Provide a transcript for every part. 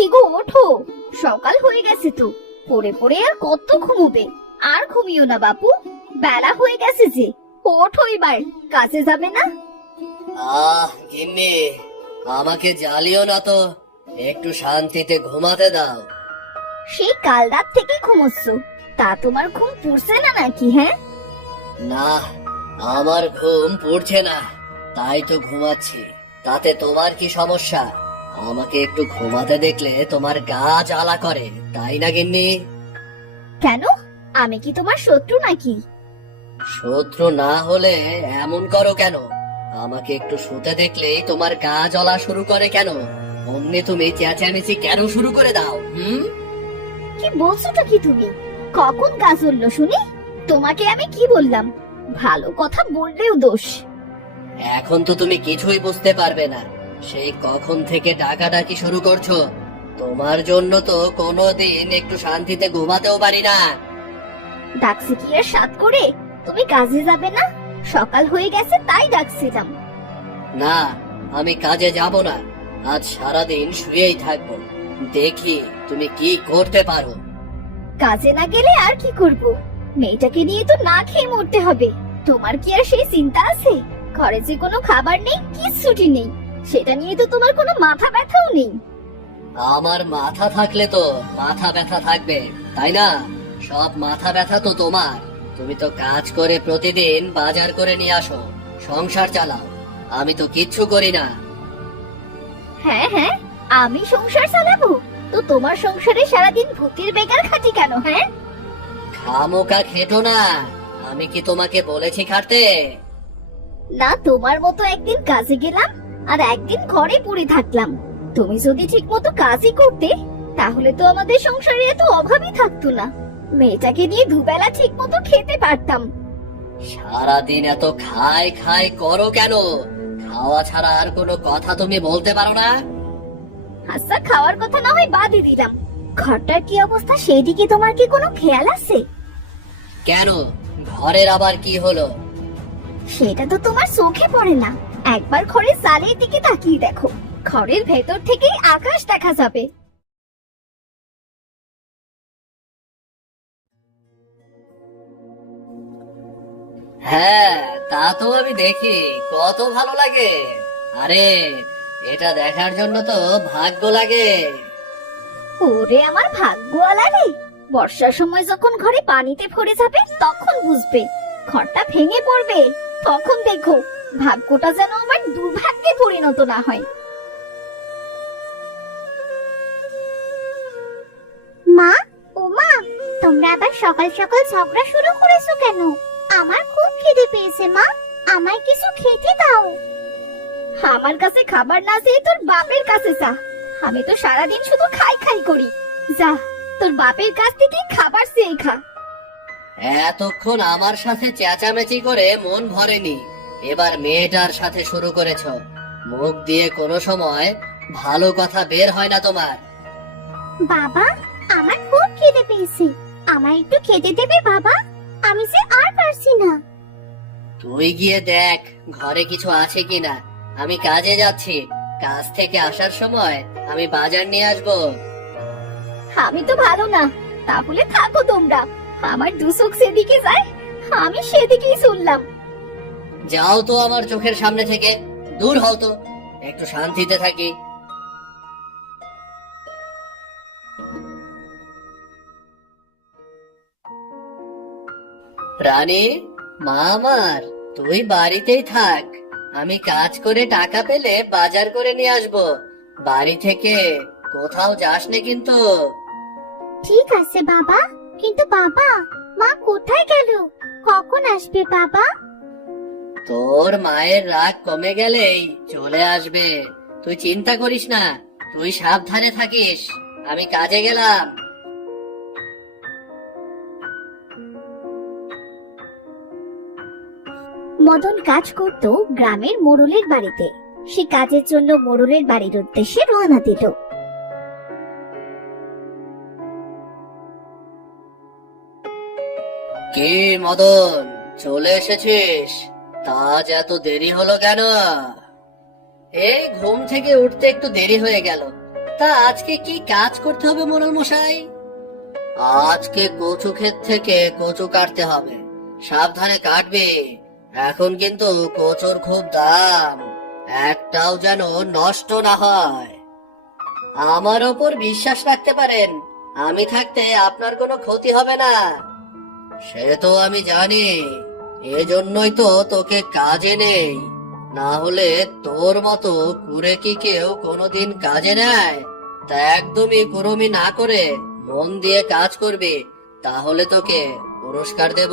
কি গো, ওঠো, সকাল হয়ে গেছে তো। পড়ে পড়ে আর কত ঘুমোবে? আর ঘুমিও না বাপু, বেলা হয়ে গেছে যে। ওঠো এবার, কাজে যাবে না? গিন্নি, আমাকে জ্বালিও না তো, একটু শান্তিতে ঘুমাতে দাও। সেই কাল রাত থেকে ঘুমোচ্ছ, তা তোমার ঘুম পড়ছে না নাকি? হ্যাঁ, না, আমার ঘুম পড়ছে না, তাই তো ঘুমাচ্ছি। তাতে তোমার কি সমস্যা? আমাকে একটু ঘুমাতে দেখলে তোমার গা জ্বালা করে, তাই না গিন্নি? কেন? আমি কি তোমার শত্রু নাকি? শত্রু না হলে এমন করো কেন? আমাকে একটু শুতে দেখলেই তোমার গা জ্বলা শুরু করে কেন? অমনি তুমি চেঁচামেচি কেন শুরু করে দাও? কি বলছোটা কি তুমি? কখন কাজ হলো শুনি? তোমাকে আমি কি বললাম? ভালো কথা বললেও দোষ। এখন তো তুমি কিছুই বুঝতে পারবে না। সেই কখন থেকে ডাকাডাকি শুরু করছো। তোমার জন্য তো কোনোদিন একটু শান্তিতে ঘুমাতেও পারি না। ডাকছি কি আর সাত করে? তুমি কাজে যাবে না? সকাল হয়ে গেছে তাই ডাকছিলাম। না, আমি কাজে যাব না। আজ সারাদিন শুয়েই থাকবো। দেখি তুমি কি করতে পারো। কাজে না গেলে আর কি করব? মেয়েটাকে নিয়ে তো না খেয়ে মরতে হবে। তোমার কি আর সেই চিন্তা আছে? ঘরে যে কোনো খাবার নেই, কিচ্ছুটি নেই, সেটা নিয়ে তো তোমার কোনো মাথা ব্যথাও নেই। আমার মাথা থাকলে তো মাথা ব্যথা থাকবে, তাই না? সব মাথা ব্যথা তো তোমার। তুমি তো কাজ করে প্রতিদিন বাজার করে নিয়ে আসো, সংসার চালাও। আমি তো কিচ্ছু করি না। হ্যাঁ হ্যাঁ, আমি সংসার চালাবো? তো তোমার সংসারে সারাদিন ভূতের বেকার খাটি কেন? হ্যাঁ, খামোকা খেটো না। আমি কি তোমাকে বলেছি খাটতে? না, তোমার মতো একদিন কাজে গেলাম আর একদিন ঘরে পড়ে থাকলাম। তুমি যদি ঠিক মতো কাজই করতে, তাহলে তো আমাদের সংসারে এত অভাবই থাকতো না। মেয়েটাকে নিয়ে দুবেলা ঠিক মতো খেতে পারতাম। সারাদিন এত খাই খাই করো কেন? খাওয়া ছাড়া আর কোনো কথা তুমি বলতে পারো না? আচ্ছা, খাওয়ার কথা না হয় বাদই দিলাম, ঘরটার কি অবস্থা সেই দিকে তোমার কি কোনো খেয়াল আছে? কেন, ঘরের আবার কি হলো? সেটা তো তোমার চোখে পড়ে না। একবার ঘরের চালের দিকে তাকিয়ে দেখো, ঘরের ভেতর থেকেই আকাশ দেখা যাবে। হ্যাঁ, তা তো আমি দেখি, কত ভালো লাগে। আরে, এটা দেখার জন্য তো ভাগ্য লাগে। ওরে আমার ভাগ্যওয়ালা রে! বর্ষার সময় যখন ঘরে পানিতে ভরে যাবে তখন বুঝবে, ঘরটা ভেঙে পড়বে তখন দেখো ভাগ্যটা যেন আমার দুর্ভাগ্যে পরিণত না হয়। মা, ও মা, তোমরা আবার সকাল সকাল ঝগড়া শুরু করেছো কেন? আমার খুব খিদে পেয়েছে মা, আমায় কিছু খেতে দাও। আমার কাছে খাবার না চেয়ে তোর বাপের কাছে চা। আমি তো সারাদিন শুধু খাই খাই করি। যা, তোর বাপের কাছ থেকে খাবার চেয়ে খা। এতক্ষণ আমার সাথে চেঁচামেচি করে মন ভরেনি, এবার মেয়েটার সাথে শুরু করেছ। মুখ দিয়ে কোনো সময় ভালো কথা বের হয় না তোমার। বাবা, আমার খুব খিদে পেয়েছে, আমায় একটু খেতে দেবে বাবা? আমি যে আর পারছি না। তুই গিয়ে দেখ ঘরে কিছু আছে কিনা। আমি কাজে যাচ্ছি, কাজ থেকে আসার সময় আমি বাজার নিয়ে আসবো। আমি তো ভালো না, তাহলে থাকো তোমরা। আমার দু চোখ সেদিকে যায়, আমি সেদিকেই চললাম। যাও তো আমার চোখের সামনে থেকে, দূর হও তো, একটু শান্তিতে থাকি। প্রাণী, মা আমার, তুই বাড়িতেই থাক। আমি কাজ করে টাকা পেলে বাজার করে নিয়ে আসবো। বাড়ি থেকে কোথাও যাস না কিন্তু। ঠিক আছে বাবা, কিন্তু বাবা, মা কোথায় গেল? কখন আসবে বাবা? তোর মায়ের রাগ কমে গেলেই চলে আসবে, তুই চিন্তা করিস না। তুই সাবধানে থাকিস, আমি কাজে গেলাম। মদন কাজ করত গ্রামের মোড়লের বাড়িতে। সে কাজের জন্য মোড়লের বাড়ির উদ্দেশ্যে রওনা দিল। কি মদন, চলে এসেছিস? তা আজ এত দেরি হলো কেন? এই ঘুম থেকে উঠতে একটু দেরি হয়ে গেল, তা আজকে কি কাজ করতে হবে মোড়ল মশাই? আজকে কচু ক্ষেত থেকে কচু কাটতে হবে, সাবধানে কাটবে। এখন কিন্তু কচুর খুব দাম, একটাও যেন নষ্ট না হয়। আমার ওপর বিশ্বাস রাখতে পারেন, আমি থাকতে আপনার কোনো ক্ষতি হবে না। সে তো আমি জানি, এজন্যই তো তোকে কাজে নেই। না হলে তোর মতো কুড়ে কি কেউ কোনোদিন কাজে নেয়? তা একদমই কুড়ুমি না করে মন দিয়ে কাজ করবি, তাহলে তোকে পুরস্কার দেব।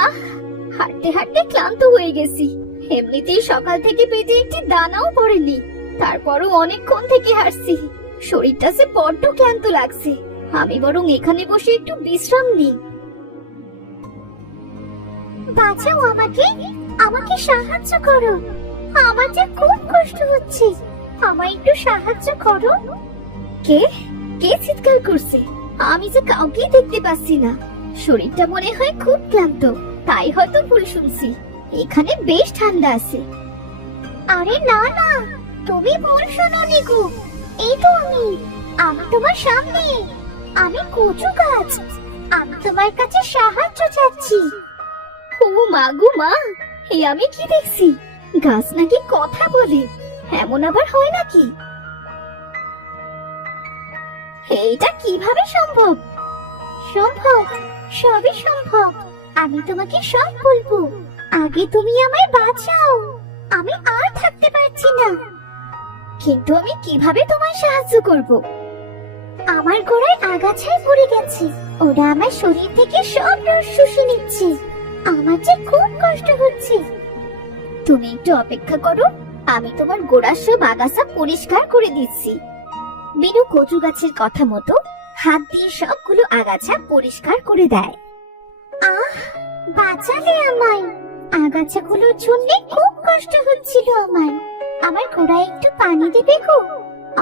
আহ, হাঁটতে হাঁটতে ক্লান্ত হয়ে গেছি। এমনিতেই সকাল থেকে পেটে একটি দানাও পড়েনি, তারপরও অনেকক্ষণ থেকে হাঁটছি। শরীরটা যে বড্ড ক্লান্ত লাগছে। আমি বরং এখানে বসে একটু বিশ্রাম নিই। বাঁচাও আমাকে, আমাকে সাহায্য করো। আমার যে খুব কষ্ট হচ্ছে, আমায় একটু সাহায্য করো। কে কে চিৎকার করছে? আমি যে কাউকে দেখতে পাচ্ছি না। শরীরটা মনে হয় খুব ক্লান্ত, তাই হয়তো ভুল শুনছি। এখানে বেশ ঠান্ডা আছে। আরে না না, তুমি ভুল শোনোনি গো। এই তো আমি তোমার সামনে। আমি কচু গাছ, আমি তোমার কাছে সাহায্য চাচ্ছি। ও মা গো মা, এই আমি কি দেখছি? গাছ নাকি কথা বলে? এমন আবার হয় নাকি? এইটা কিভাবে সম্ভব? সম্ভব, সবই সম্ভব। আমি তোমাকে সব বলবো। আগে তুমি আমায় বাঁচাও, আমি আর থাকতে পারছি না। কিন্তু আমি কিভাবে তোমায় সাহায্য করব? আমার গোড়ায় আগাছায় পড়ে গেছে, ওরা আমার শরীর থেকে সব রস শুষে নিচ্ছে। আমার যে খুব কষ্ট হচ্ছে। তুমি একটু অপেক্ষা করো, আমি তোমার গোড়ার সব আগাছা পরিষ্কার করে দিচ্ছি। বিনু কচু গাছের কথা মতো হাত দিয়ে সবগুলো আগাছা পরিষ্কার করে দেয়। আহ, বাঁচালে আমায়। আগাছাগুলোর জন্য খুব কষ্ট হচ্ছিল আমার। আমার গোড়ায় একটু পানি দেবে গো?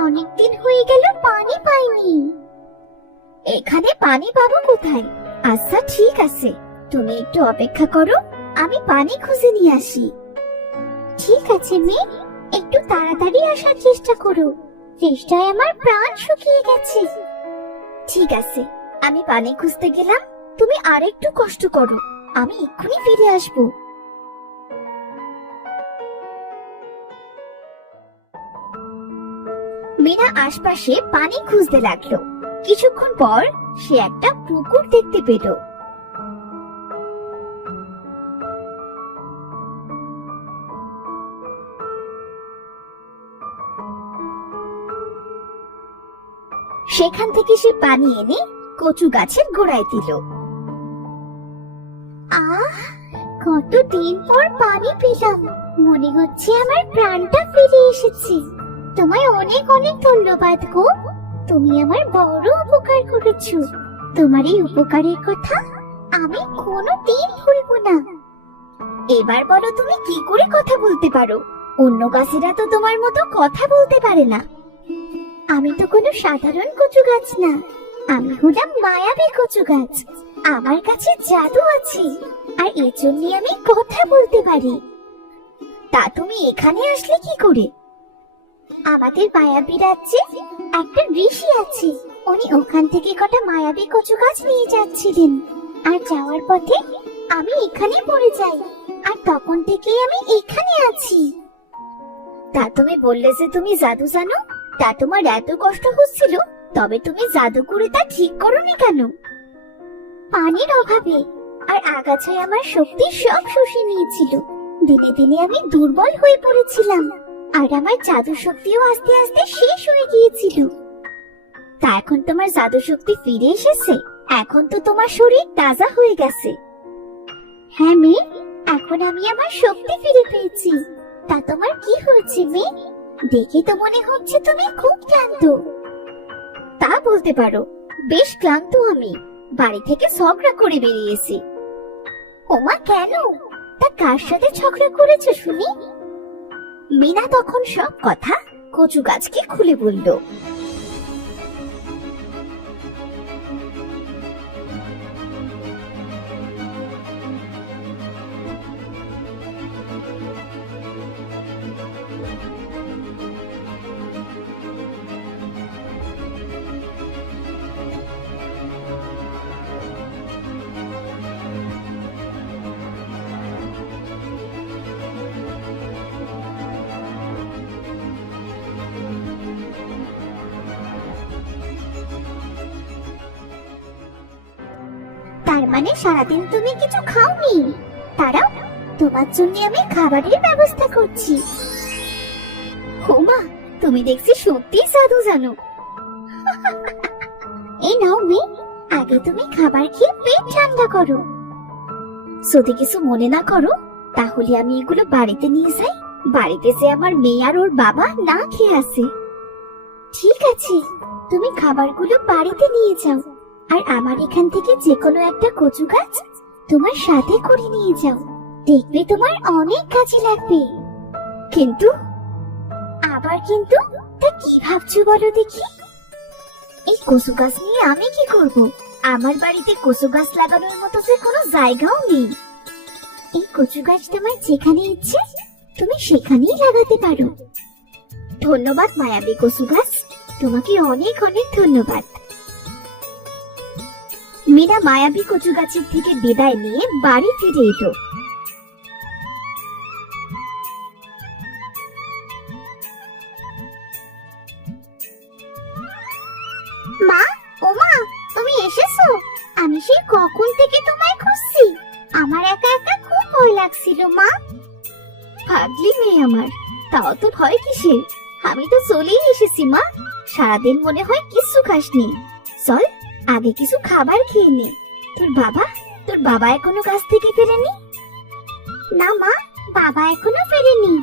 অনেকদিন হয়ে গেল পানি পাইনি। এখানে পানি পাবো কোথায়? আচ্ছা ঠিক আছে, তুমি একটু অপেক্ষা করো, আমি পানি খুঁজে নিয়ে আসি। ঠিক আছে মেয়ে, একটু তাড়াতাড়ি আসার চেষ্টা করো। চেষ্টায় আমার প্রাণ শুকিয়ে গেছে। ঠিক আছে, আমি পানি খুঁজতে গেলাম, তুমি আরেকটু কষ্ট করো, আমি এক্ষুনি ফিরে আসবো। মিনা আশপাশে পানি খুঁজতে লাগলো। কিছুক্ষণ পর সে একটা পুকুর দেখতে পেল। সেখান থেকে সে পানি এনে কচু গাছের গোড়ায় দিল। আহ, কতদিন পর পানি পেলাম, মনে হচ্ছে আমার প্রাণটা ফিরে এসেছে। তোমায় অনেক অনেক ধন্যবাদ গো, তুমি আমার বড় উপকার করেছো। তোমার এই উপকারের কথা আমি কোনোদিন ভুলবো না। এবার বলো, তুমি কি করে কথা বলতে পারো? অন্য গাছেরা তো তোমার মতো কথা বলতে পারে না। আমি তো কোনো সাধারণ কচু গাছ না, আমি হলাম মায়াবী কচু গাছ। আমার কাছে জাদু আছে, আর এর জন্য আমি কথা বলতে পারি। তা তুমি এখানে আসলে কি করে? আমাদের মায়াবী রাজ্যে একটা ঋষি আছে, উনি ওখান থেকে কটা মায়াবী কচু গাছ নিয়ে যাচ্ছিলেন। আর যাওয়ার পথে আমি এখানে পড়ে যাই, আর তখন থেকেই আমি এখানে আছি। তা তুমি বললে যে তুমি জাদু জানো, তা তোমার এত কষ্ট হচ্ছিল, তবে তুমি জাদু করে তা ঠিক করোনি কেন? পানির অভাবে আর আগাছায় আমার শক্তি সব শুষে নিয়েছিল। দিনে দিনে আমি দুর্বল হয়ে পড়েছিলাম, আর আমার জাদু শক্তিও আস্তে আস্তে শেষ হয়ে গিয়েছিল। তা এখন তোমার জাদু শক্তি ফিরে এসেছে, এখন তো তোমার শরীর তাজা হয়ে গেছে। হ্যাঁ মেয়ে, এখন আমি আমার শক্তি ফিরে পেয়েছি। তা তোমার কি হয়েছে মেয়ে? দেখে তো মনে হচ্ছে তুমি খুব ক্লান্ত। তা বলতে পারো, বেশ ক্লান্ত আমি। বাড়ি থেকে ঝগড়া করে বেরিয়েছি। ওমা কেন? তা কার সাথে ঝগড়া করেছো শুনি? মিনা তখন সব কথা কচু গাছকে খুলে বলল, তার মানে সারাদিন তুমি কিছু খাওনি? দাঁড়াও, তোমার জন্য আমি খাবারের ব্যবস্থা করছি। ওমা, তুমি দেখছি সত্যি সাধু জানো। এই নাও মেয়ে, আগে তুমি খাবার খেয়ে পেট ঠান্ডা করো। যদি কিছু মনে না করো তাহলে আমি এগুলো বাড়িতে নিয়ে যাই। বাড়িতে যে আমার মেয়ে আর ওর বাবা না খেয়ে আছে। ঠিক আছে, তুমি খাবারগুলো বাড়িতে নিয়ে যাও, আর আমার এখান থেকে যে কোনো একটা কচু গাছ তোমার সাথে করে নিয়ে যাও। দেখবে তোমার অনেক কাজে লাগবে। কিন্তু আবার কিন্তু তা কি ভাবছো বলো দেখি? এই কচু গাছ নিয়ে আমি কি করব? আমার বাড়িতে কচু গাছ লাগানোর মতো যে কোনো জায়গাও নেই। এই কচু গাছ তোমার যেখানে ইচ্ছে তুমি সেখানেই লাগাতে পারো। ধন্যবাদ মায়াবী কচু গাছ, তোমাকে অনেক অনেক ধন্যবাদ। মীরা মায়াবী কচু গাছের থেকে বিদায় নিয়ে বাড়ি ফিরে এলো। মা, ওমা, তুমি এসেছো? আমি সেই কখন থেকে তোমায় খুঁজছি। আমার একা একা খুব ভয় লাগছিল মা। ভাগলি মেয়ে আমার, তাও তো ভয় কিসের? আমি তো চলেই এসেছি মা। সারাদিন মনে হয় কিছু খাসনি। চল আগে কিছু খাবার খেয়ে নে। তোর বাবা এখনো কাজ থেকে ফেরেনি? না মা, বাবা এখনো ফেরেনি।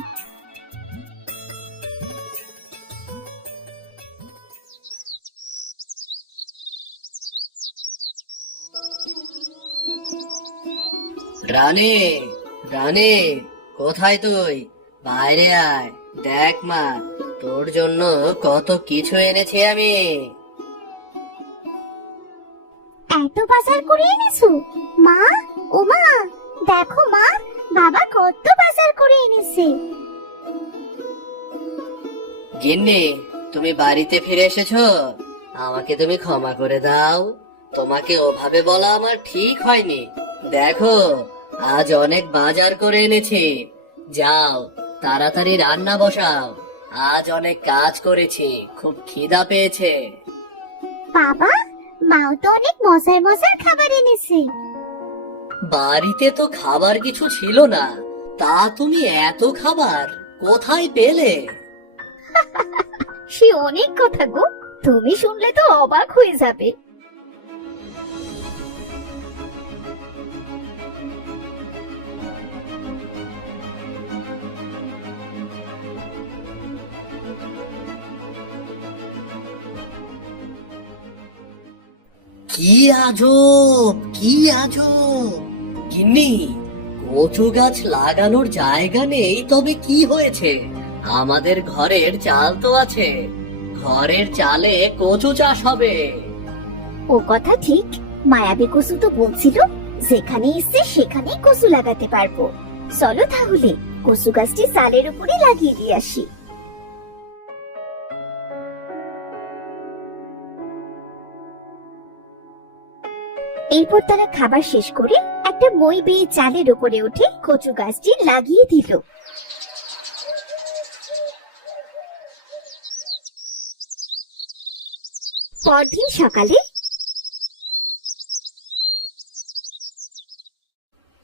রানী, রানী, কোথায় তুই? বাইরে আয়, দেখ মা, তোর জন্য কত কিছু এনেছি আমি। এত বাজার করে এনেছো মা? ওমা, দেখো মা, বাবা কত বাজার করে এনেছে। গিন্নি, তুমি বাড়িতে ফিরে এসেছো? আমাকে তুমি ক্ষমা করে দাও। তোমাকে ওভাবে বলা আমার ঠিক হয়নি। দেখো, আজ অনেক বাজার করে এনেছি। যাও, তাড়াতাড়ি রান্না বসাও। আজ অনেক কাজ করেছি, খুব খিদা পেয়েছে। বাবা, মাও তো অনেক মজার মজার খাবার এনেছে। বাড়িতে তো খাবার কিছু ছিল না, তা তুমি এত খাবার কোথায় পেলে? সে অনেক কথা গো, তুমি শুনলে তো অবাক হয়ে যাবে। কি আজব, কি আজব! গিন্নি, কচু গাছ লাগানোর জায়গা নেই, তবে কি হয়েছে? আমাদের ঘরের চাল তো আছে। ঘরের চালে কচু চাষ হবে। ও কথা ঠিক, মায়াবী কচু তো বলছিল যেখানে ইচ্ছে সেখানেই কচু লাগাতে পারবো। চলো তাহলে কচু গাছটি চালের উপরে লাগিয়ে দিয়ে আসি। এরপর তারা খাবার শেষ করে একটা মই বেয়ে চালের উপরে উঠে কচু গাছটি লাগিয়ে দিল। পরদিন সকালে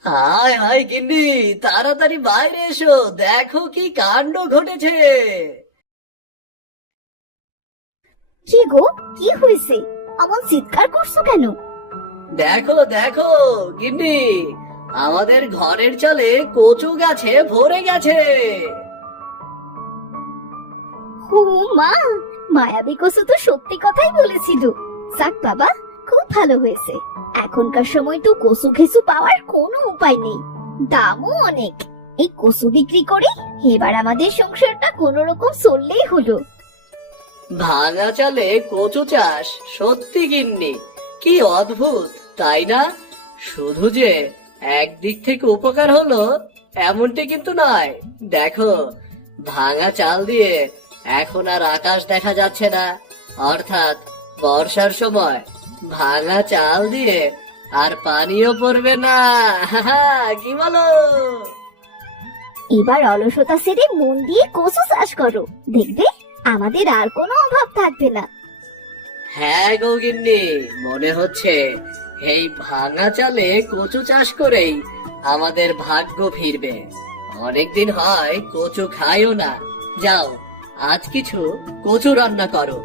হায় হায় গিন্নি, তাড়াতাড়ি বাইরে এসো, দেখো কি কাণ্ড ঘটেছে। কি গো, কি হয়েছে? এমন চিৎকার করছো কেন? দেখো দেখো গিন্নি, আমাদের ঘরের চালে কচু গাছে ভরে গেছে। ও মা, মায়াবী কচু তো সত্যি কথাই বলেছিল। যাক বাবা, খুব ভালো হয়েছে। এখনকার সময় তো কচু খেসু পাওয়ার কোনো উপায় নেই, দামও অনেক। এই কচু বিক্রি করে এবার আমাদের সংসারটা কোনো রকম চললেই হলো। ভাঙা চালে কচু চাষ, সত্যি গিন্নি কি অদ্ভুত, তাই না? শুধু যে একদিক থেকে উপকার হলো এমনটি কিন্তু নয়। দেখো, ভাঙা চাল দিয়ে এখন আর আকাশ দেখা যাচ্ছে না, অর্থাৎ বর্ষার সময় ভাঙা চাল দিয়ে আর পানিও পড়বে না। কি বলো? এবার অলসতা ছেড়ে মন দিয়ে কচু চাষ করো, দেখবে আমাদের আর কোনো অভাব থাকবে না। হ্যাঁ গো গিন্নি, মনে হচ্ছে এই ভাঙা চালে কচু চাষ করেই আমাদের ভাগ্য ফিরবে। অনেকদিন হয় কচু খাইও না। যাও, আজ কিছু কচু রান্না করো।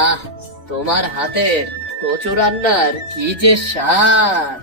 আহ, তোমার হাতের কচু রান্নার কি যে স্বাদ!